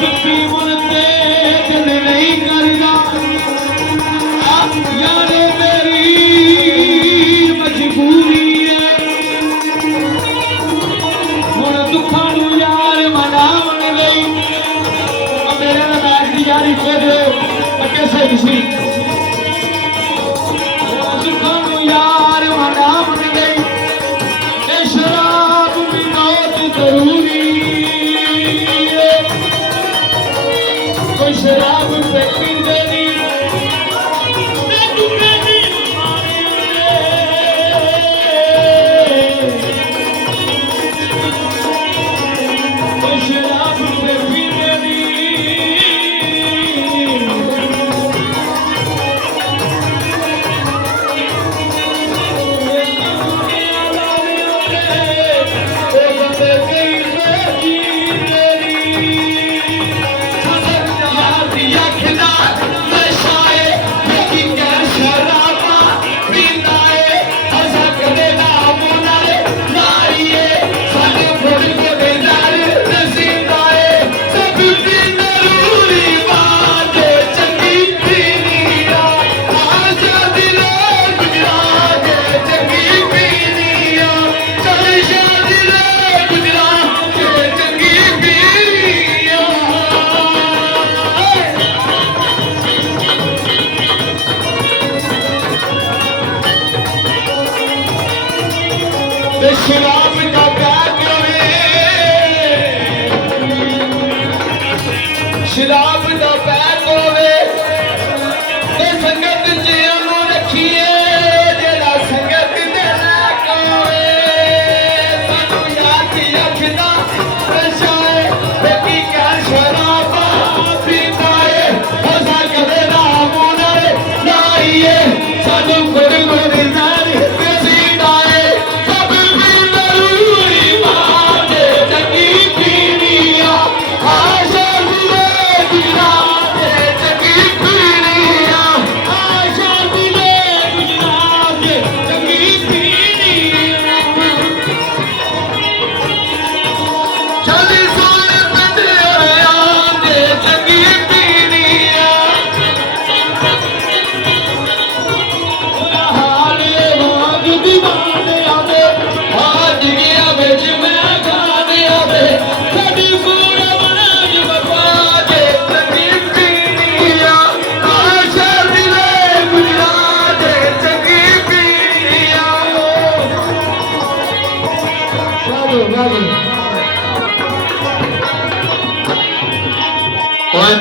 सुखी मुनते दिल नहीं करदा यारे मेरी मजबूरी है हुण दुखां नूं यार मनाउण लई मेरे नाल दी यारी फिर अगे सही सी दुखां नूं यार मनाउण लई ए शराब भी मौत जरूरी कोई शराब पे पींदे नहीं मैनू कहनी कोई शराब पे पींदे शराब का प्यार करे शराब का प्यार होवे ते संगत जियां नूं रखिए जेड़ा संगत दे लायक होवे सानू याद अखदा नशा है ते की कह शराबा पींदा है असा कदे राम नाल नाईए सानू गुर गुर नाल सीधा है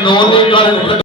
no